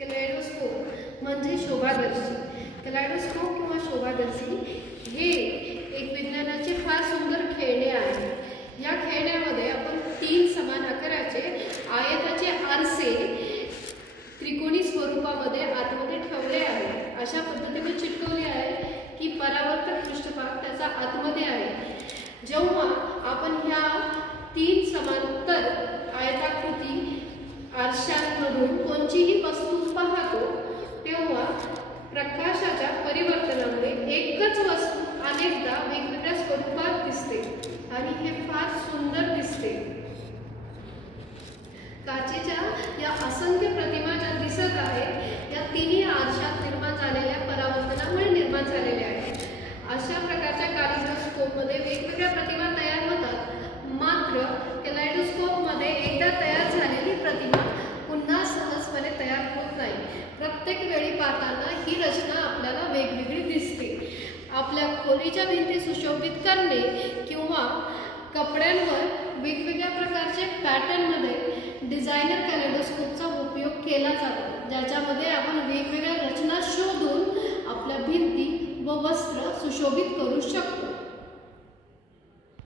Kaleidoscope म्हणजे शोभादर्शी. Kaleidoscope किंवा शोभादर्शी हे एक विज्ञानाचे फार सुंदर खेळणे आहे. या खेळण्यामध्ये आपण 3 समान आकाराचे आयताचे आरसे त्रिकोणी स्वरूपामध्ये आतमध्ये ठेवले आहे. अशा पद्धतीने चिटकवले आहे की परावर्तक पृष्ठभाग त्याचा आतमध्ये आहे. जेव्हा आपण ह्या 3 समांतर आयताकृती आरशांमधून कोणतीही वस्तू पाहतो तेव्हा प्रकाशाच्या परिवर्तनामुळे एकच वस्तू अनेकदा वेगवेगळ्या स्वरूपात दिसते आणि हे फार सुंदर दिसते. काचेच्या या असंख्य प्रतिमा ज्या दिसत आहेत या तिन्ही आरशात निर्माण झालेल्या परावर्तनामुळे निर्माण झालेल्या आहेत. अशा प्रकारच्या कॅलेडोस्कोपमध्ये वेगवेगळ्या प्रतिमा तयार होतात. मात्र कॅलेडोस्कोपमध्ये एकदा तयार झालेली प्रतिमा पुन्हा सहजपणे तयार होत नाही. प्रत्येक वेळी पाहताना ही रचना आपल्याला वेगवेगळी दिसते. आपल्या खोलीच्या भिंती सुशोभित करणे किंवा कपड्यांवर वेगवेगळ्या प्रकारचे पॅटर्नमध्ये डिझायनर कॅलेडोस्कोपचा उपयोग केला जातो, ज्याच्यामध्ये आपण वेगवेगळ्या रचना शोधून आपल्या भिंती व वस्त्र सुशोभित करू शकतो.